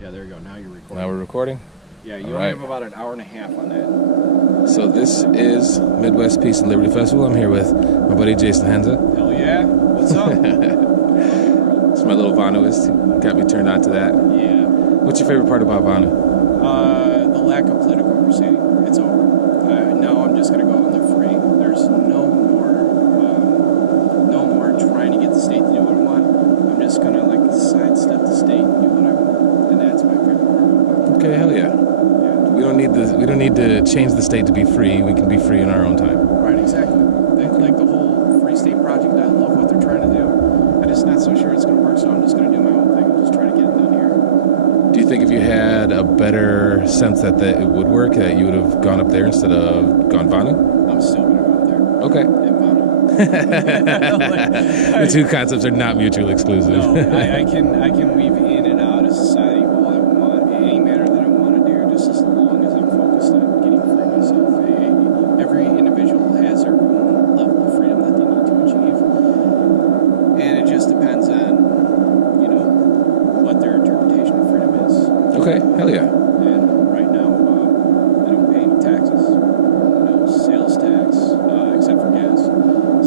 Yeah, there you go. Now you're recording. Now we're recording? Yeah, you only have about an hour and a half on that. So this is Midwest Peace and Liberty Festival. I'm here with my buddy Jason Henza. Hell yeah. What's up? It's my little Vanoist. Got me turned on to that. Yeah. What's your favorite part about Vano? The lack of political proceeding. It's over. Now I'm just going to go on the free. There's no more trying to get the state to do what I want. I'm just going to sidestep the state and do what I want. And that's my favorite part about Vano. Okay, hell yeah. We don't need to change the state to be free. We can be free in our own time. Right, exactly. Like the whole Free State Project, I love what they're trying to do. I'm just not so sure it's going to work, so I'm just going to do my own thing and just try to get it done here. Do you think if you had a better sense that it would work, that you would have gone up there instead of gone Vanu? I'm still going to go up there. Okay. And Vanu. The two concepts are not mutually exclusive. No, I can weave in and out of society all I want, in any manner that I want to do, just as long as I'm focused on getting free myself. Every individual has their own level of freedom that they need to achieve, and it just depends on, what their interpretation of freedom is. Okay, hell yeah. And right now, I don't pay any taxes, no sales tax, except for gas.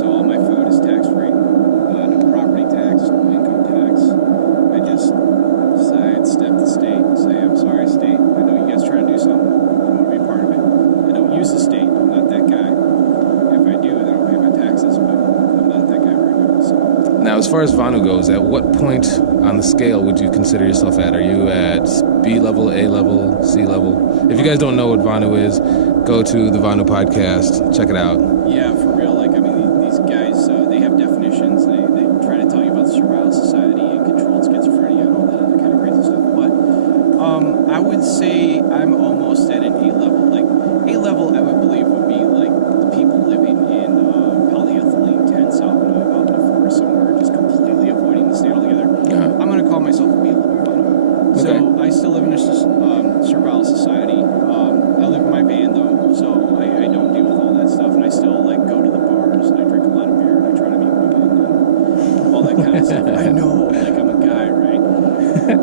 So all my food is tax-free, no property tax, no income tax. I just sidestep the state and say, I'm sorry, state, I know you guys trying to do something. I want to be a part of it. I don't use the state. I'm not that guy. If I do, then I'll pay my taxes, but I'm not that guy right now. So. Now, as far as Vanu goes, at what point on the scale would you consider yourself at? Are you at B level, A level, C level? If you guys don't know what Vanu is, go to the Vanu podcast, check it out. Yeah, for real. These guys, they have definitions. They try to tell you about the survival society and controlled schizophrenia and all that other kind of crazy stuff. But I would say I'm almost at an A level. Like, A level, I would believe, would be like the people living in polyethylene tents out in the forest somewhere, just completely avoiding the state altogether. Uh-huh. I'm going to call myself a B level. So I still live in a survival society. I live in my van, though, so I don't deal with all that stuff. And I still, go to the bars, and I drink a lot of beer, and I try to meet women, and all that kind of stuff. I know, I'm a guy, right?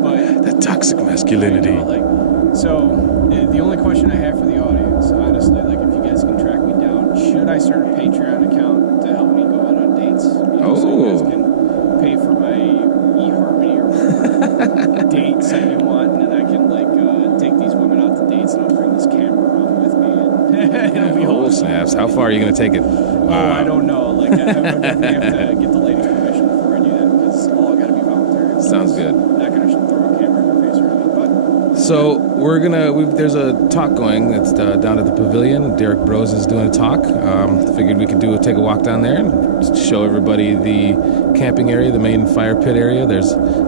But that toxic masculinity. The only question I have for the audience, honestly, if you guys can track me down, should I start a Patreon account to help me go out on dates? So you guys can pay for my eHarmony or whatever dates that you want, and then I can take these women out to dates, and I'll bring this camera around with me, and it'll be awesome. Snaps! How far are you going to take it? Oh, I don't know. I'm definitely have to get the lady's permission before I do that, because it's all got to be voluntary. Sounds good. I'm not going to throw a camera in her face or anything, but. So there's a talk going. It's down at the pavilion. Derek Bros is doing a talk. Figured we could take a walk down there and just show everybody the camping area, the main fire pit area.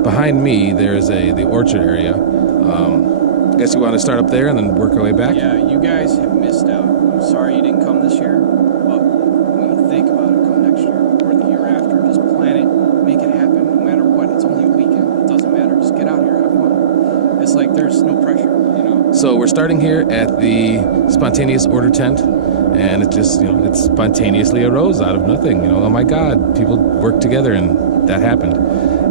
Behind me, there's the orchard area. I guess you want to start up there and then work our way back? Yeah, you guys have missed out. I'm sorry you didn't come this year, but when you think about it, come next year or the year after. Just plan it, make it happen, no matter what. It's only a weekend. It doesn't matter. Just get out here, have fun. It's there's no pressure, So we're starting here at the Spontaneous Order tent, and it just, it spontaneously arose out of nothing. Oh my God, people worked together, and that happened.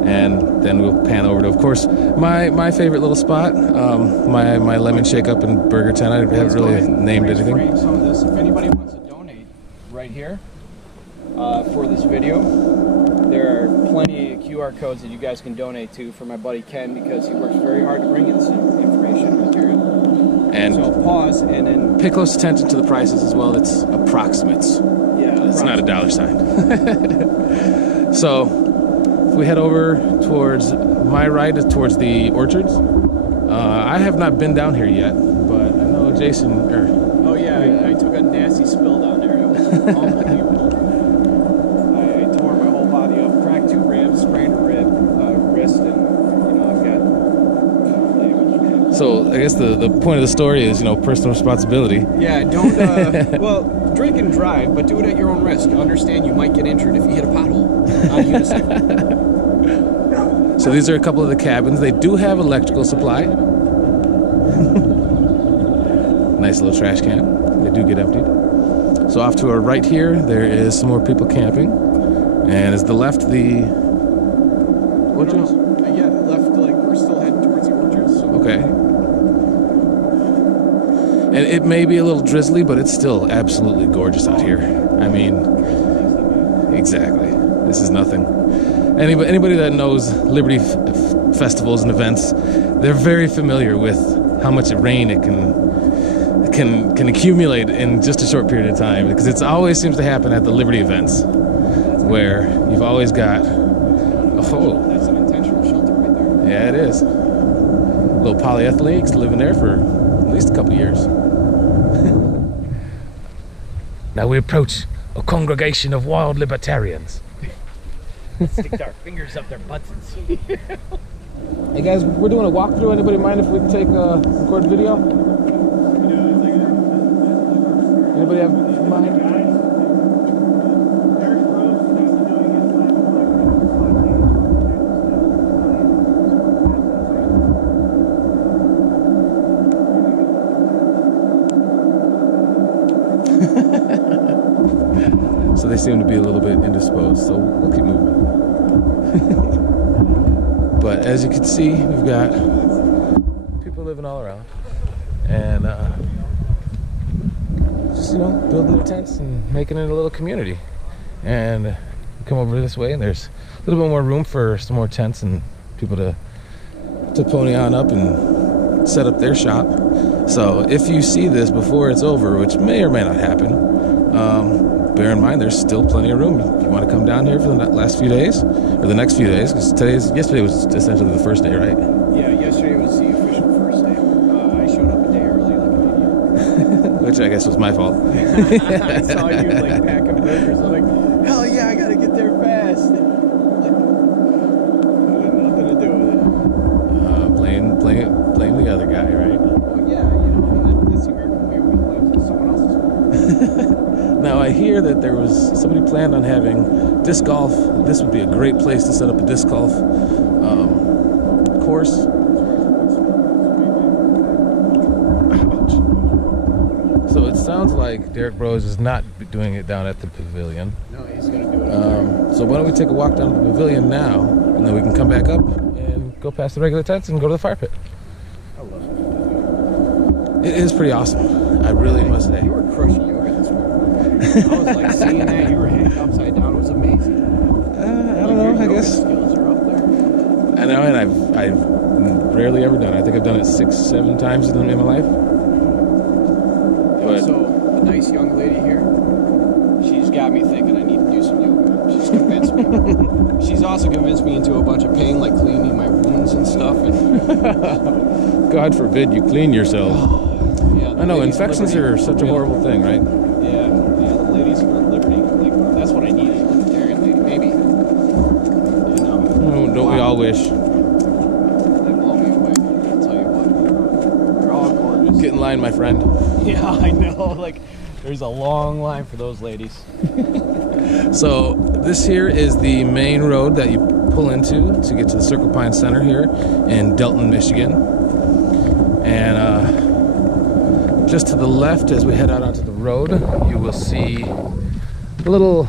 And then we'll pan over to, of course, my favorite little spot, my lemon shake up and burger tent. I haven't really named anything. Some of this. If anybody wants to donate right here for this video, there are plenty of QR codes that you guys can donate to for my buddy Ken, because he works very hard to bring in this information and material. And so pause and then pay close attention to the prices as well. It's approximates. Yeah, it's not a dollar sign. So if we head over towards my right, towards the orchards. I have not been down here yet, but I know Jason. Oh yeah, I took a nasty spill down there. It was unbelievable. I tore my whole body up, cracked 2 ribs, sprained a wrist, and I've got damage. So I guess the point of the story is personal responsibility. Yeah, don't drink and drive, but do it at your own risk. Understand you might get injured if you hit a pothole on a unicycle. So these are a couple of the cabins. They do have electrical supply. Nice little trash can. They do get emptied. So off to our right here, there is some more people camping. And is the left the orchards? Yeah, left, we're still heading towards the orchards. So. Okay. Okay. And it may be a little drizzly, but it's still absolutely gorgeous out here. I mean, exactly. This is nothing. Anybody that knows Liberty festivals and events, they're very familiar with how much rain it can accumulate in just a short period of time, because it always seems to happen at the Liberty events, where you've always got That's an intentional shelter right there. Yeah, it is. Little polyethylene living there for at least a couple years. Now we approach a congregation of wild libertarians. Stick our fingers up their butts and see. Hey guys, we're doing a walkthrough. Anybody mind if we take a record video? Anybody have mind? So they seem to be a little bit indisposed, so we'll keep moving. But as you can see, we've got people living all around, and just, you know, building their tents and making it a little community. And come over this way, and there's a little bit more room for some more tents and people to pony on up and set up their shop. So if you see this before it's over, which may or may not happen, bear in mind there's still plenty of room. If you want to come down here for the last few days, or the next few days, because yesterday was essentially the first day, right? Yeah, yesterday was the official first day. I showed up a day early like an idiot. Which I guess was my fault. I saw you like packing burgers. I'm like, hell yeah, I gotta get there fast. Like, it had nothing to do with it. Blame the other guy, right? Well, yeah, you know, I mean, that's the American way. We blame someone else's fault. Now I hear that there was somebody planned on having disc golf. This would be a great place to set up a disc golf course. Ouch. So it sounds like Derek Rose is not doing it down at the pavilion. No, he's gonna do it up there. So why don't we take a walk down to the pavilion now, and then we can come back up and go past the regular tents and go to the fire pit. I love It is pretty awesome. I really must say. You were crushing yoga this morning. I was like seeing that you were hanging upside down. It was amazing. I don't know. I guess skills are up there. I know, and I've rarely ever done it. I think I've done it 6-7 times in my life. But So a nice young lady here. She's got me thinking I need to do some yoga. She's convinced me. She's also convinced me into a bunch of pain, like cleaning my wounds and stuff. And God forbid you clean yourself. yeah, I know infections are such a horrible thing, right? Yeah, the ladies for liberty. Like that's what I need, is a libertarian lady. Maybe. You know. Oh, don't we all wish? They blow me away. I'll tell you what. They're all gorgeous. Get in line, my friend. Yeah, I know. Like, there's a long line for those ladies. So this here is the main road that you pull into to get to the Circle Pine Center here in Delton, Michigan. And just to the left, as we head out onto the road, you will see a little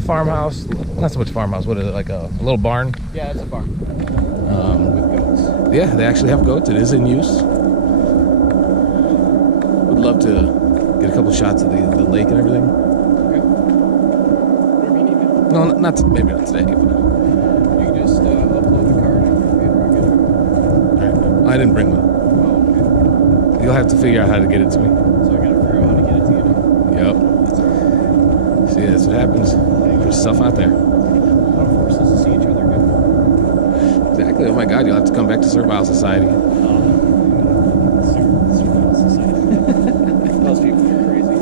farmhouse. Not so much farmhouse. What is it? Like a little barn? Yeah, it's a barn. With goats. Yeah, they actually have goats. It is in use. Would love to get a couple shots of the lake and everything. Okay. Whatever you need, man. No, maybe not today. But, You can just upload the card and we're good. all right. I didn't bring one. Oh, okay. You'll have to figure out how to get it to me. So I gotta figure out how to get it to you now. Yep. See, that's what happens. There's stuff out there. A lot of forces to see each other good. Exactly. Oh my God, you'll have to come back to Servile Society. Surveillance society. Those people are crazy.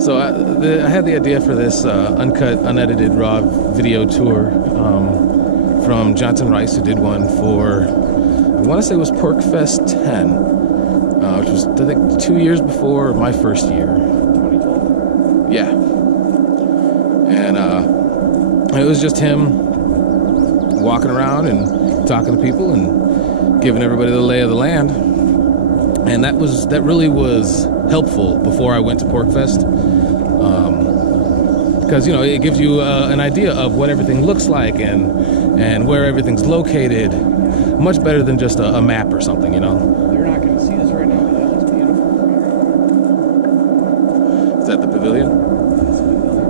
So I had the idea for this uncut, unedited, raw video tour from Johnson Rice, who did one for, I want to say it was Pork Fest 10, which was, I think, 2 years before my first year. 2012. Yeah. And it was just him walking around and talking to people and giving everybody the lay of the land. And that really was helpful before I went to Pork Fest. because you know it gives you an idea of what everything looks like and where everything's located. Much better than just a map or something, you know. They're not going to see this right now, but that looks beautiful from here. Is that the pavilion? That's the pavilion.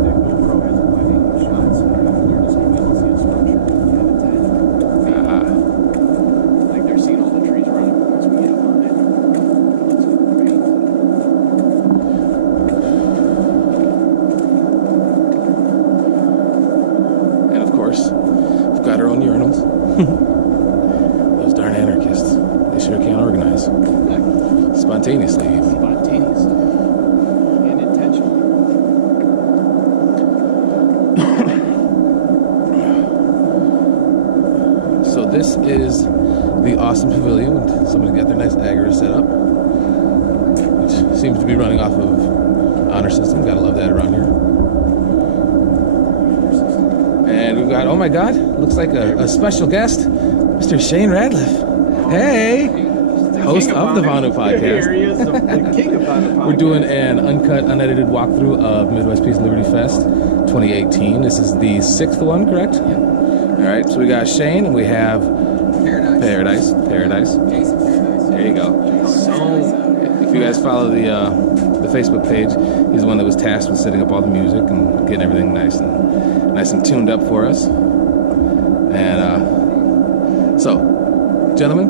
The GoPro has plenty of shots. They're just going to be able to see a structure. Like they're seeing all the trees around it, but once we get up on it, it's great. And of course, we've got our own urinals. Those darn anarchists. They sure can't organize. Spontaneously, even. Spontaneous. And intentional. So this is the awesome pavilion. Somebody got their nice agora set up, which seems to be running off of honor system. Gotta love that around here. And we've got, oh my God, looks like a special guest, Mr. Shane Radcliffe. Hey, host of the Vonu podcast. Here he is, the king of Vonu podcast. We're doing an uncut, unedited walkthrough of Midwest Peace and Liberty Fest 2018. This is the 6th one, correct? Yeah. All right, so we got Shane and we have Paradise. Paradise. Jason Paradise. There you go. If you guys follow the Facebook page, he's the one that was tasked with setting up all the music and getting everything nice and tuned up for us. And so, gentlemen,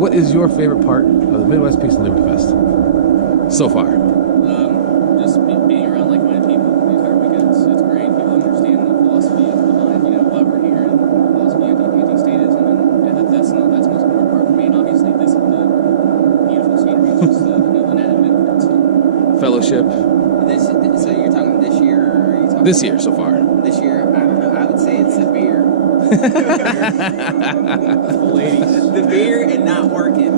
what is your favorite part of the Midwest Peace and Liberty Fest so far? Just being around like-minded people the entire weekend. It's great. People understand the philosophy behind, why we're here and the philosophy anti-statism, and that's the most important part for me. And obviously, the beautiful scenery, is just the inanimate parts. Fellowship. So you're talking this year, or are you talking This year so far. This year, I don't know. I would say it's the beer. The beer and not working.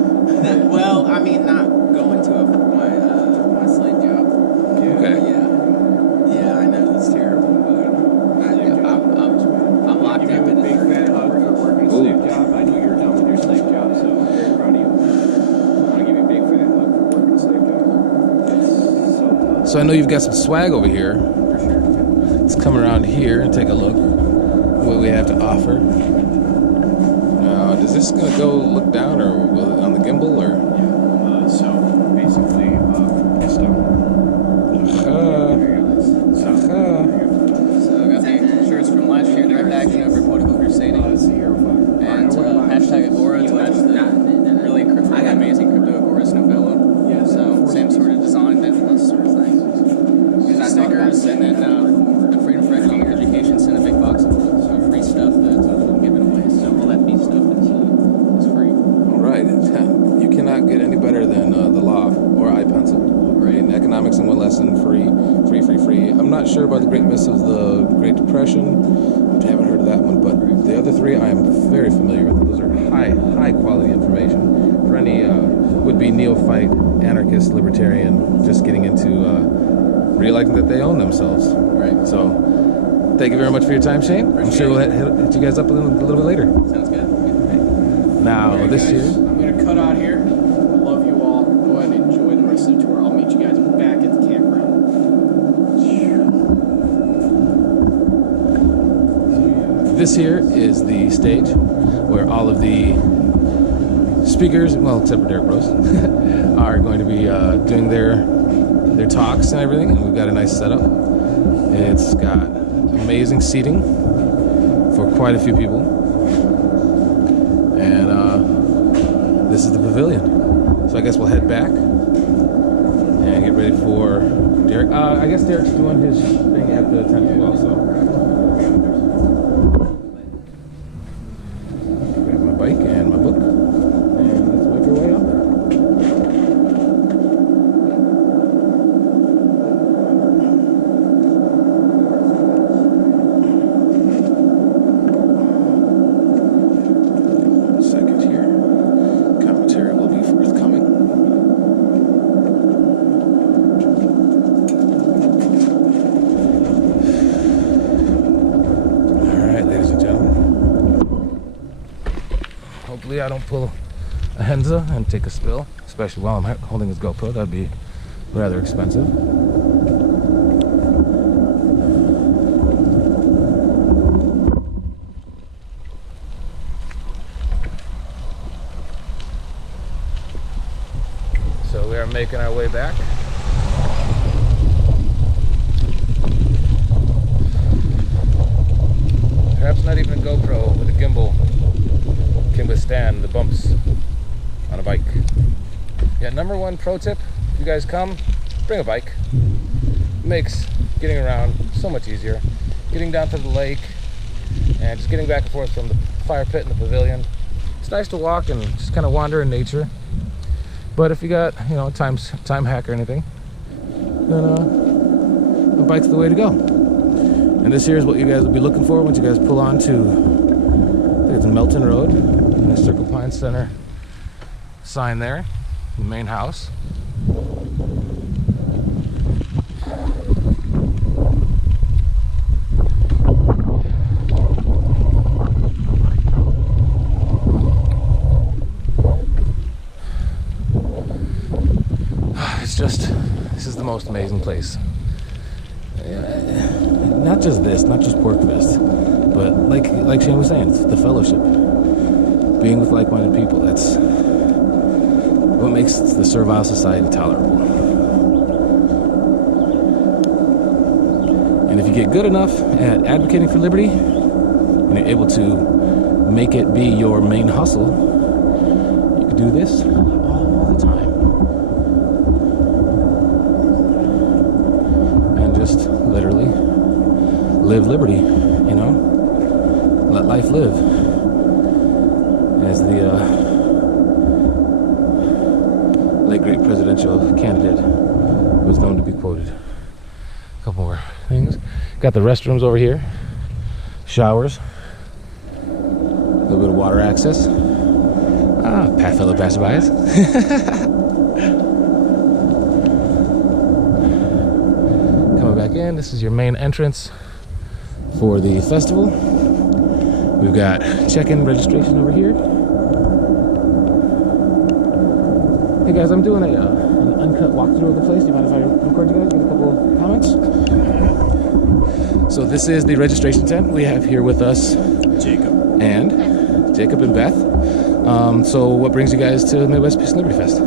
Well, I mean, not going to my slave job. Okay. Yeah, I know that's terrible, but I'm locked up in a big fat hug for working a slave job. I know you're done with your slave job, so I'm very proud of you. I want to give you a big fat hug for working a slave job. That's so tough. So I know you've got some swag over here. for sure. Let's come around here and take a look at what we have to offer. Now, is this going to go look down or will it on the gimbal or? So basically, it's done. So I got the shirts from last year. They're back in a reportable crusade. Let's see here. And hashtag Agora to match the really amazing crypto Agora Snowbella. Yeah, So same sort of design, that sort of thing. Stickers and then the Freedom for Education sent a big box of free stuff that's given away. So all that beef stuff is free. All right. You cannot get any better than the law or iPencil. Right? And economics and one lesson, free. I'm not sure about the Great Myths of the Great Depression. I haven't heard of that one, but the other three I am very familiar with. Those are high quality information for any would-be neophyte, anarchist, libertarian, just getting into realizing that they own themselves. Right. So, thank you very much for your time, Shane. I'm sure we'll hit you guys up a little bit later. Sounds good. Now, Alright, this guys, year. I'm going to cut out here. I love you all. Go ahead and enjoy the rest of the tour. I'll meet you guys back at the campground. This here is the stage where all of the speakers, well, except for Derek Bros, are going to be doing their talks and everything, and we've got a nice setup. It's got amazing seating for quite a few people, and this is the pavilion. So I guess we'll head back and get ready for Derek. I guess Derek's doing his thing at the tent as well, so. Grab my bike and my book, and let's make our way up there. Second here. Commentary will be forthcoming. Alright, ladies and gentlemen. Hopefully I don't pull a Henza and take a spill, especially while I'm holding his GoPro. That'd be rather expensive. making our way back. Perhaps not even a GoPro with a gimbal can withstand the bumps on a bike. Yeah, number one pro tip, if you guys come, bring a bike. It makes getting around so much easier. Getting down to the lake and just getting back and forth from the fire pit and the pavilion. It's nice to walk and just kind of wander in nature. But if you got, you know, time hack or anything, then a bike's the way to go. And this here is what you guys will be looking for once you guys pull on to, I think it's Melton Road, and the Circle Pine Center sign there, the main house. It's just, this is the most amazing place. Not just this, not just Porkfest, but like Shane was saying, it's the fellowship. Being with like-minded people, that's what makes the servile society tolerable. And if you get good enough at advocating for liberty, and you're able to make it be your main hustle, you can do this all the time. And just literally live liberty, you know? Let life live. As the late great presidential candidate was known to be quoted. A couple more things. Got the restrooms over here. Showers. A little bit of water access. Pat fellow passerbys. Coming back in, this is your main entrance for the festival. We've got check-in registration over here. Hey guys, I'm doing an uncut walkthrough of the place. Do you mind if I record you guys? Get a couple comments? So this is the registration tent. We have here with us Jacob and Beth. So what brings you guys to Midwest Peace and Liberty Fest?